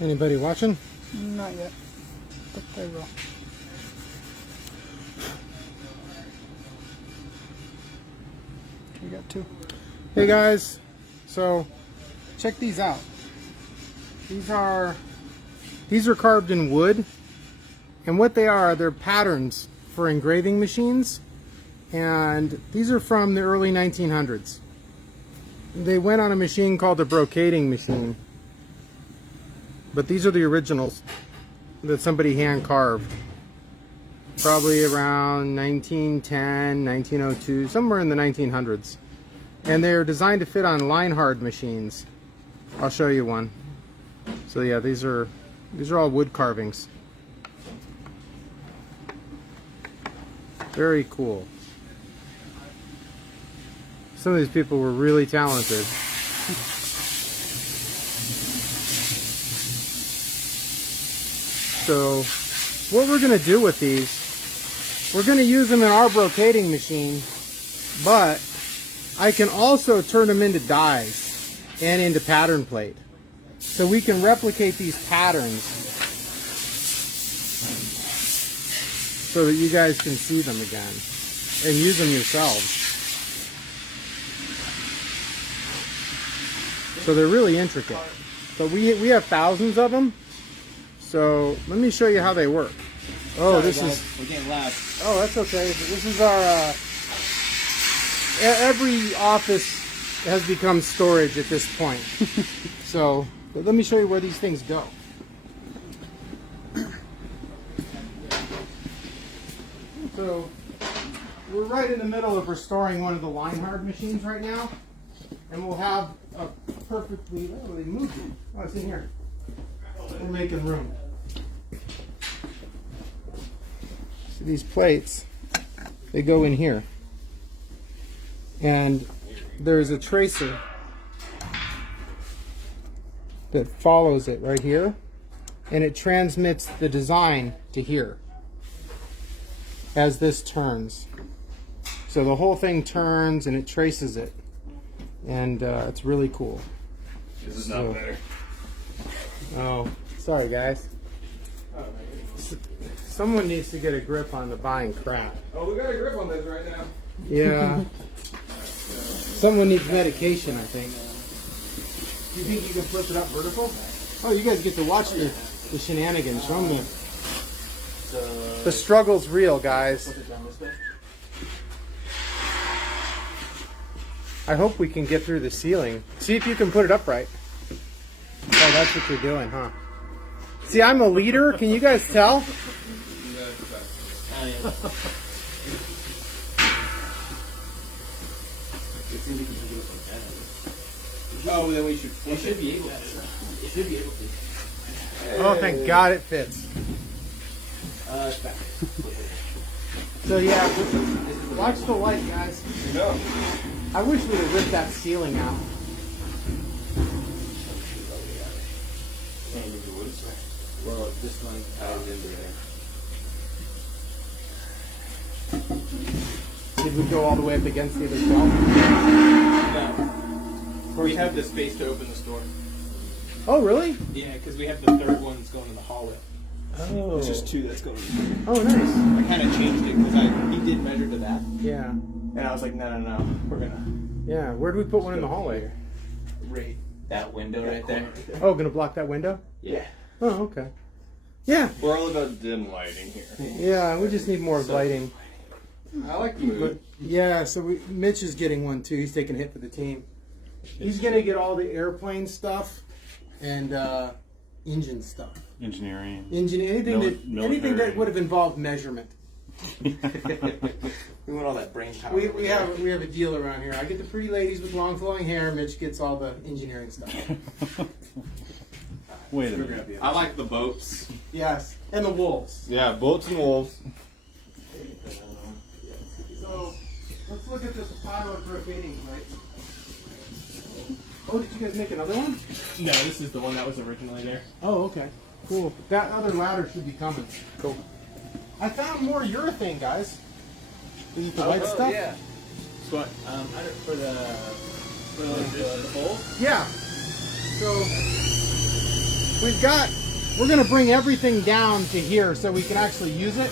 Anybody watching? Not yet, but they will. We got two. Hey guys, so check these out. These are carved in wood, and what they are, they're patterns for engraving machines, and these are from the early 1900s. They went on a machine called the Brocading machine, but these are the originals that somebody hand carved, probably around 1910, 1902, somewhere in the 1900s. And they're designed to fit on line-hard machines. I'll show you one. So yeah, these are all wood carvings. Very cool. Some of these people were really talented. So what we're going to do with these, we're going to use them in our brocading machine, but I can also turn them into dies and into pattern plate. So we can replicate these patterns so that you guys can see them again and use them yourselves. So they're really intricate. But we have thousands of them. So let me show you how they work. Oh, sorry, this guys. is... We're getting loud. Oh, that's okay. This is our... every office has become storage at this point. So let me show you where these things go. So we're right in the middle of restoring one of the line-hard machines right now. And we'll have a perfectly... Oh, they moved it. Oh, it's in here. We're making room. So these plates, they go in here. And there's a tracer that follows it right here. And it transmits the design to here as this turns. So the whole thing turns and it traces it. And it's really cool. This is not better. Oh, sorry guys. Someone needs to get a grip on the buying crap. Oh, we got a grip on this right now. Yeah. Someone needs medication, I think. Do you think you can flip it up vertical? Oh, you guys get to watch the shenanigans. Show me. The struggle's real, guys. I hope we can get through the ceiling. See if you can put it upright. Oh, that's what you're doing, huh? See, I'm a leader. Can you guys tell? Oh, then we should. We should be able to. It should be able to. Oh, thank God it fits. It's back. So yeah, watch the light, guys. No. I wish we would rip that ceiling out. Well, this one ties into there. Did we go all the way up against the other shelf? No. We have the space to open the store. Oh, really? Yeah, because we have the third one that's going in the hallway. Oh. It's just two that's going in the Oh, nice. I kind of changed it because he did measure to that. Yeah. And I was like, no. We're going to. Yeah. Where do we put one in the hallway? Right. That window right there. Oh, gonna block that window? Yeah. Oh, okay. Yeah. We're all about dim lighting here. Yeah, we just need more lighting. I like the mood. Yeah, so Mitch is getting one too. He's taking a hit for the team. He's gonna get all the airplane stuff and engine stuff. Engineering. Anything that would have involved measurement. We want all that brain power. We have a deal around here. I get the pretty ladies with long flowing hair. Mitch gets all the engineering stuff. Wait a minute. I like the boats. Yes, and the wolves. Yeah, boats and wolves. So let's look at this pile of brocading plates. Oh, did you guys make another one? No, this is the one that was originally there. Oh, okay. Cool. That other ladder should be coming. Cool. I found more urethane, guys. Is it the white stuff? Yeah. So what? For the bowl? Yeah. So we're gonna bring everything down to here so we can actually use it.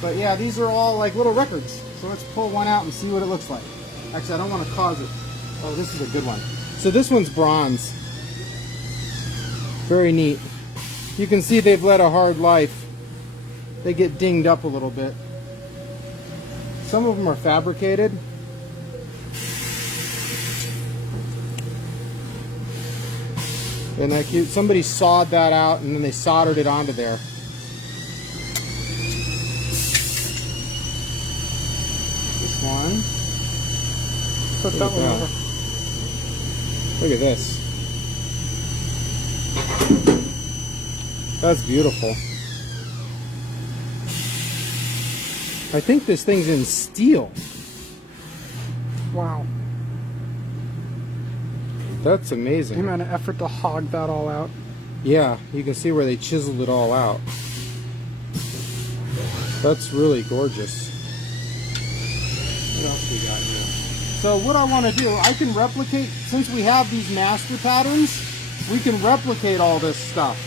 But yeah, these are all like little records. So let's pull one out and see what it looks like. Actually, I don't want to cause it. Oh, this is a good one. So this one's bronze. Very neat. You can see they've led a hard life. They get dinged up a little bit. Some of them are fabricated. Isn't that cute? Somebody sawed that out and then they soldered it onto there. This one. Put that one over. Look at this. That's beautiful. I think this thing's in steel. Wow. That's The amazing. amount of effort to hog that all out. Yeah, you can see where they chiseled it all out. That's really gorgeous. What else we got here? So what I want to do, I can replicate, since we have these master patterns, we can replicate all this stuff.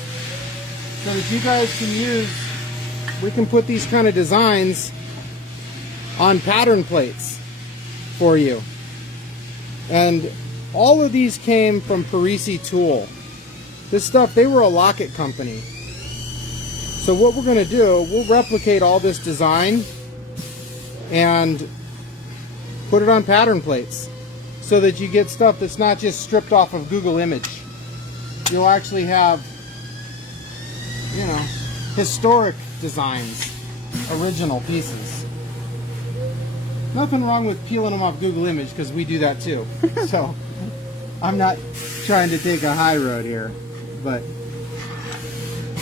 So that you guys can use, we can put these kind of designs on pattern plates for you. And all of these came from Parisi Tool. This stuff, they were a locket company. So what we're going to do, we'll replicate all this design and put it on pattern plates so that you get stuff that's not just stripped off of Google Image. You'll actually have, you know, historic designs, original pieces. Nothing wrong with peeling them off Google Image because we do that too. So I'm not trying to take a high road here, but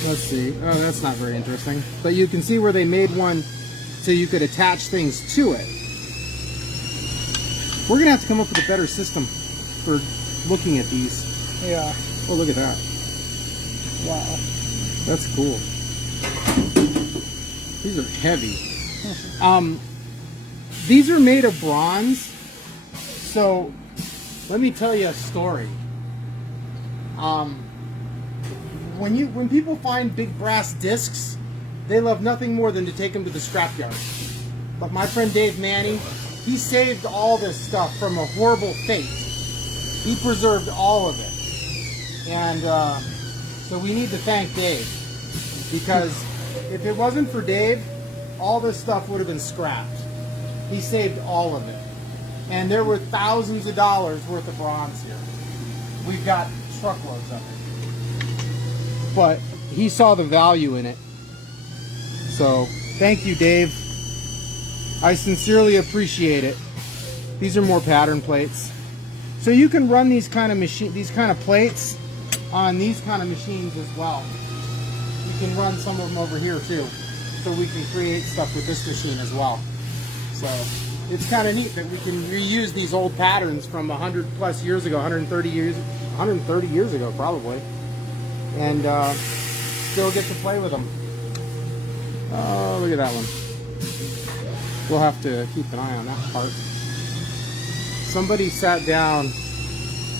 let's see. Oh, that's not very interesting. But you can see where they made one so you could attach things to it. We're going to have to come up with a better system for looking at these. Yeah. Oh, look at that. Wow. That's cool. These are heavy. These are made of bronze. So let me tell you a story. When people find big brass discs, they love nothing more than to take them to the scrapyard. But my friend Dave Manny, he saved all this stuff from a horrible fate. He preserved all of it. And so we need to thank Dave. Because if it wasn't for Dave, all this stuff would have been scrapped. He saved all of it. And there were thousands of dollars worth of bronze here. We've got truckloads of it. But he saw the value in it. So thank you, Dave. I sincerely appreciate it. These are more pattern plates. So you can run these kind of plates on these kind of machines as well. You can run some of them over here too. So we can create stuff with this machine as well. So it's kind of neat that we can reuse these old patterns from 100 plus years ago, 130 years ago probably, and still get to play with them. Oh, look at that one. We'll have to keep an eye on that part. Somebody sat down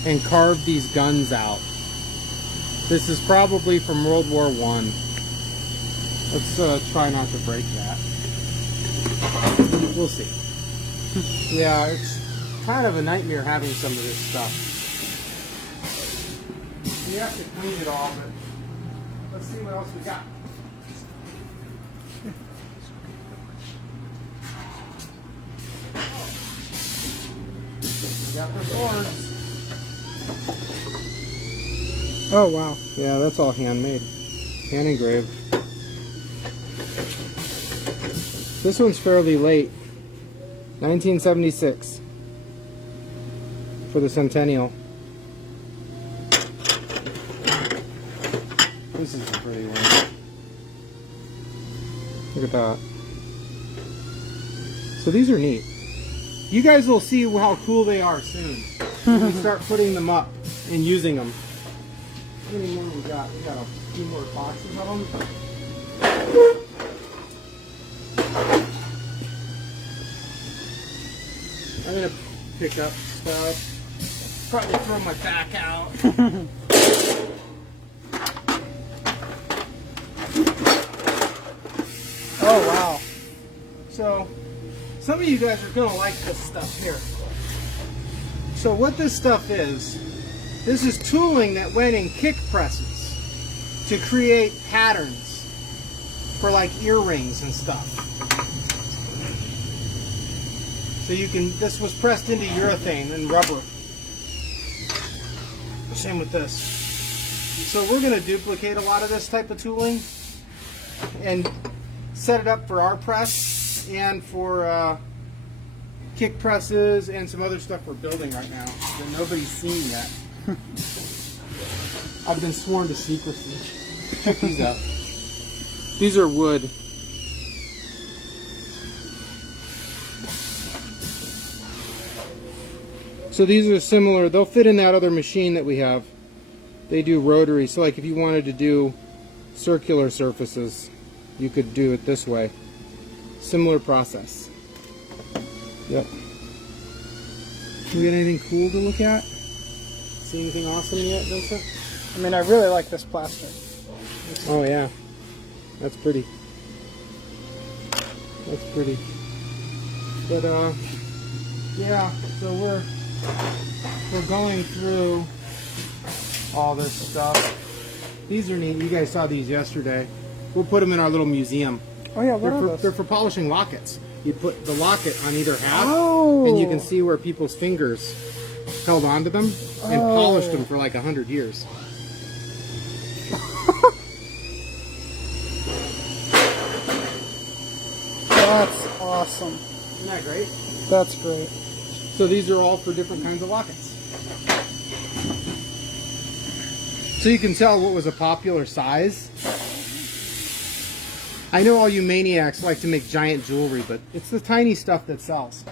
and carved these guns out. This is probably from World War I. Let's try not to break that. We'll see. Yeah, it's kind of a nightmare having some of this stuff. We have to clean it all, but let's see what else we got. We got the swords. Oh, wow. Yeah, that's all handmade. Hand engraved. This one's fairly late. 1976. For the centennial. This is a pretty one. Look at that. So these are neat. You guys will see how cool they are soon. When we start putting them up and using them. How many more we got? We got a few more boxes of them. I'm gonna pick up stuff. Probably throw my back out. So, some of you guys are going to like this stuff here. So what this stuff is, this is tooling that went in kick presses to create patterns for like earrings and stuff. So you can, this was pressed into urethane and rubber. Same with this. So we're going to duplicate a lot of this type of tooling and set it up for our press and for kick presses and some other stuff we're building right now that nobody's seen yet. I've been sworn to secrecy. Check these out. These are wood. So these are similar. They'll fit in that other machine that we have. They do rotary. So like if you wanted to do circular surfaces, you could do it this way. Similar process. Yep. We got anything cool to look at? See anything awesome yet, Vincent? I mean, I really like this plastic. Oh yeah, that's pretty. That's pretty. But yeah. So we're going through all this stuff. These are neat. You guys saw these yesterday. We'll put them in our little museum. Oh yeah, what are They're those? for polishing lockets. You put the locket on either half, Oh. and you can see where people's fingers held onto them and polished them for like 100 years. That's awesome. Isn't that great? That's great. So these are all for different kinds of lockets. So you can tell what was a popular size. I know all you maniacs like to make giant jewelry, but it's the tiny stuff that sells.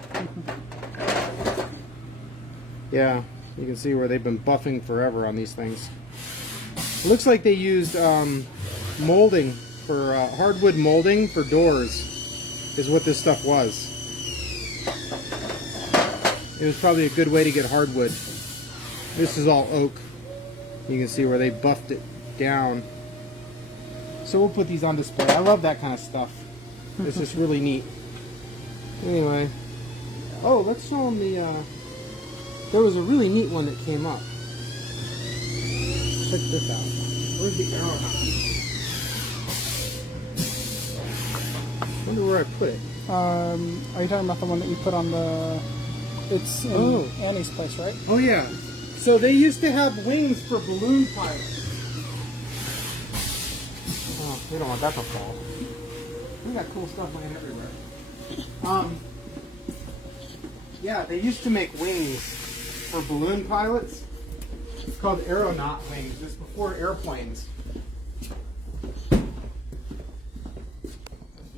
Yeah, you can see where they've been buffing forever on these things. It looks like they used molding for hardwood molding for doors is what this stuff was. It was probably a good way to get hardwood. This is all oak. You can see where they buffed it down. So we'll put these on display. I love that kind of stuff. It's just really neat. Anyway. Oh, let's show them the... there was a really neat one that came up. Check this out. Where's the Aeronaut? I wonder where I put it. Are you talking about the one that you put on the... It's in Annie's place, right? Oh yeah. So they used to have wings for balloon pilots. Oh, we don't want that to fall. We got cool stuff laying everywhere. Yeah, they used to make wings for balloon pilots. It's called Aeronaut Wings. It's before airplanes. Did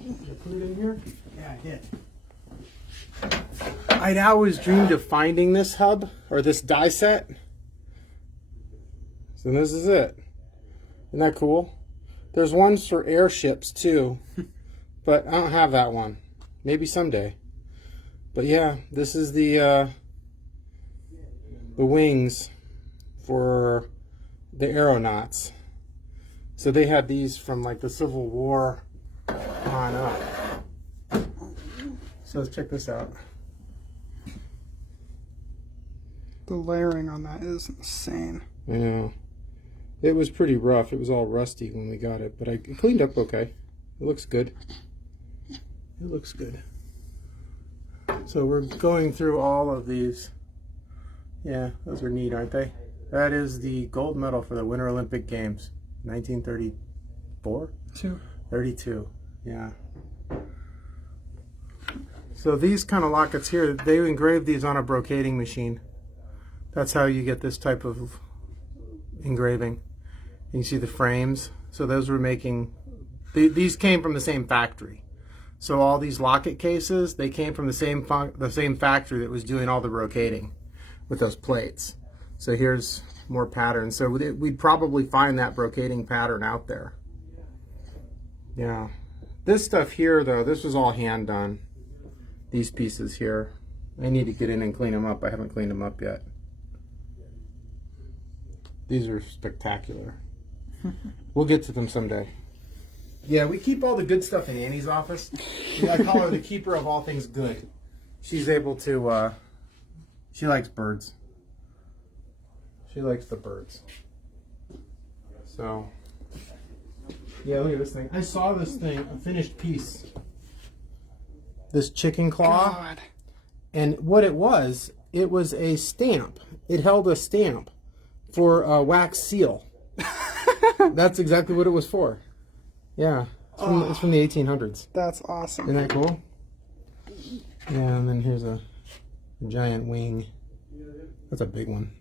I put it in here? Yeah, I did. I'd always dreamed of finding this hub, or this die set. So this is it. Isn't that cool? There's ones for airships too, but I don't have that one. Maybe someday. But yeah, this is the wings for the aeronauts. So they had these from like the Civil War on up. So let's check this out. The layering on that is insane. I know. It was pretty rough. It was all rusty when we got it, but I cleaned up okay. It looks good. It looks good. So we're going through all of these. Yeah, those are neat, aren't they? That is the gold medal for the Winter Olympic Games, 1934? 32, yeah. So these kind of lockets here, they engraved these on a brocading machine. That's how you get this type of engraving. You can see the frames. So those were making, these came from the same factory. So all these locket cases, they came from the same factory that was doing all the brocading with those plates. So here's more patterns. So we'd probably find that brocading pattern out there. Yeah. This stuff here though, this was all hand done. These pieces here. I need to get in and clean them up. I haven't cleaned them up yet. These are spectacular. We'll get to them someday. Yeah, we keep all the good stuff in Annie's office. I call her the keeper of all things good. She's able to, she likes birds. She likes the birds. So, yeah, look at this thing. I saw this thing, a finished piece. This chicken claw. God. And what it was a stamp. It held a stamp for a wax seal. That's exactly what it was for. Yeah. It's from the 1800s. That's awesome. Isn't that cool? Yeah, and then here's a giant wing. That's a big one.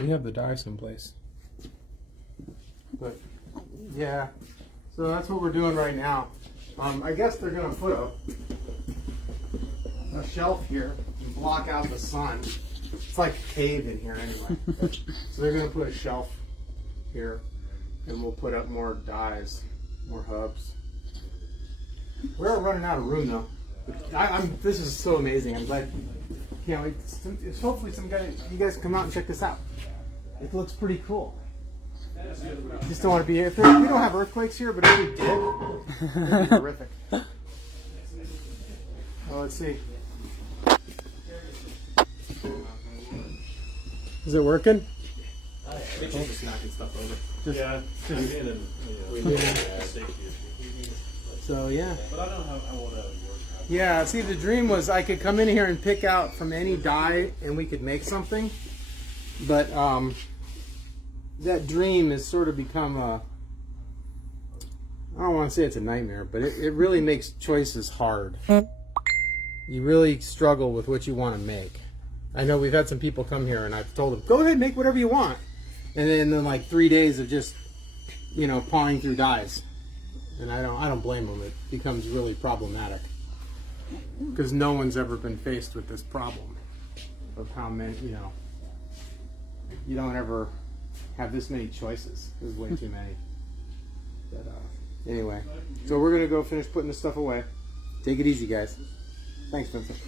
We have the die someplace. But, yeah. So that's what we're doing right now. I guess they're going to put a shelf here and block out the sun. It's like a cave in here anyway. So they're going to put a shelf here, and we'll put up more dies, more hubs. We're running out of room though. This is so amazing. I'm glad. Can't wait. Hopefully, you guys come out and check this out. It looks pretty cool. Just don't want to be here. We don't have earthquakes here, but if we did, it'd be horrific. Well, let's see. Is it working? I think she's just knocking stuff over. So yeah. But I don't have. I won't have it work. Yeah. See, the dream was I could come in here and pick out from any die, and we could make something. But that dream has sort of become a. I don't want to say it's a nightmare, but it really makes choices hard. You really struggle with what you want to make. I know we've had some people come here, and I've told them, go ahead, make whatever you want. And then like 3 days of just, pawing through dies. And I don't blame them. It becomes really problematic. Because no one's ever been faced with this problem of how many, you don't ever have this many choices. There's way too many. But anyway, so we're going to go finish putting this stuff away. Take it easy, guys. Thanks, Vincent.